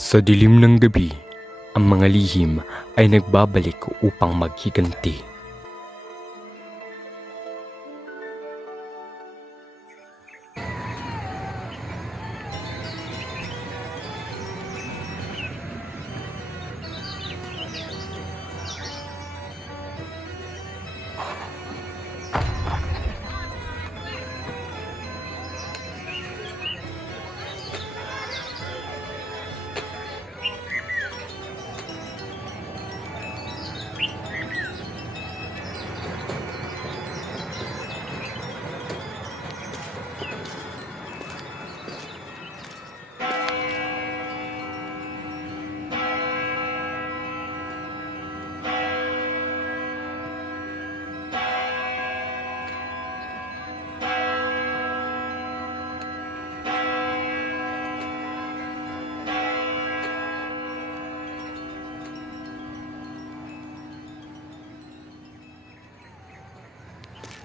Sa dilim ng gabi, ang mga lihim ay nagbabalik upang maghiganti.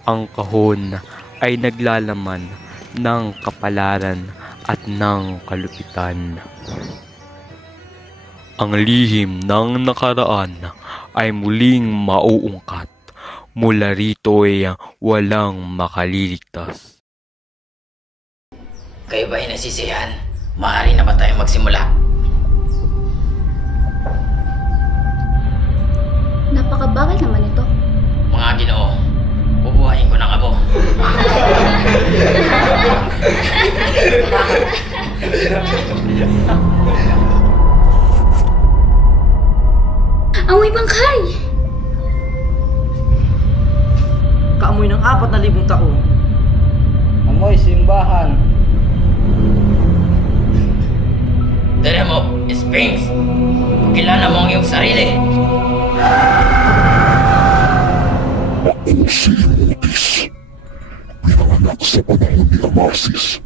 Ang kahon ay naglalaman ng kapalaran at ng kalupitan. Ang lihim ng nakaraan ay muling mauungkat. Mula rito ay walang makaliligtas. Kayo ba ay nasisiyahan? Maaari na ba tayong magsimula? Napakabagal naman ito. Mga Ginoo, bubuhayin ko ng abo. Amoy bangkay! Kaamoy ng 4,000 taon. Amoy simbahan. Dala mo, Sphinx! Pakilala mo ang iyong sarili! Ako si Imutis, pinanganak sa panahon ni Amasis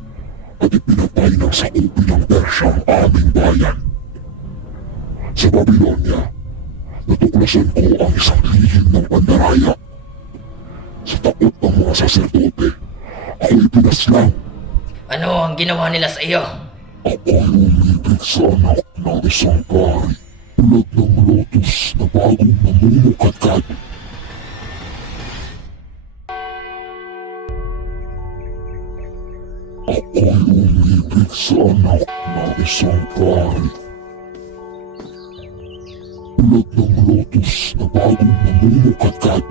at ipinatay ng sakupin ng Persya ang aming bayan. Sa Babylonia, natuklasan ko ang isang lihim ng pandaraya. Sa takot ng mga saserdote, ako'y pinaslang. Ano ang ginawa nila sa iyo? Ako'y umibig sa anak ng isang pari, tulad ng lotus na bagong namumukadkad. Ako'y umibig sa anak ng isang pari. Tulad ng lotus na bagong namumukadkad.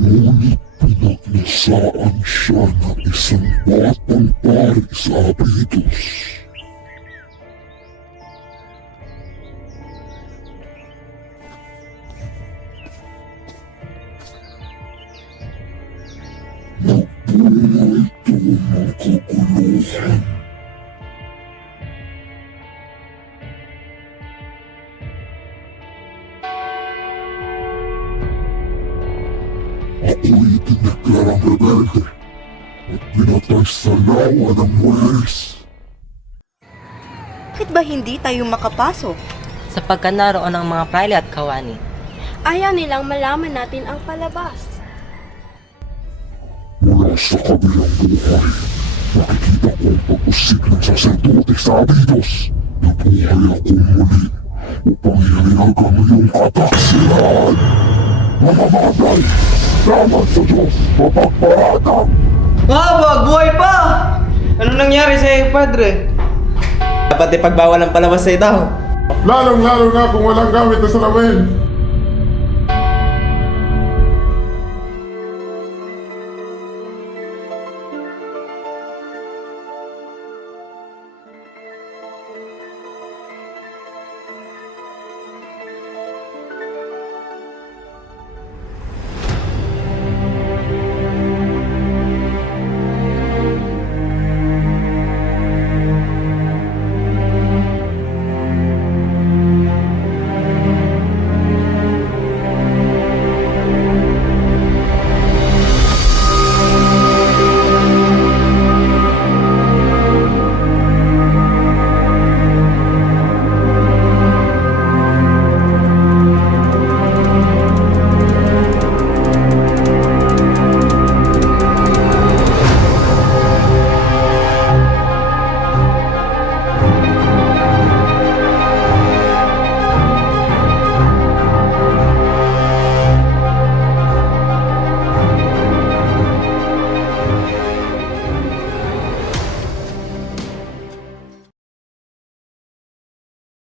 Ngunit pinagnasaan siya ng isang batang pari sa Abydos. Nagbunga ito ng kaguluhan. Ako'y tineklarang rebelde at pinatay sa lawa ng Mujeres. Bakit ba hindi tayo makapasok? Sapagkat naroon ang mga praile at kawani. Ayaw nilang malaman natin ang palabas. Mula sa kabilang buhay, nakikita ko ang pag-usig ng saserdote sa Abydos. Nabuhay akong muli upang ihayag ang iyong kataksilan. Mamamatay! Salamat sa Diyos! Mapagparatang! Wag! Buhay pa! Ano nangyari sa Padre? Dapat ipagbawal ang palabas sa itaw. Lalong-lalo na kung walang gamit na salamin.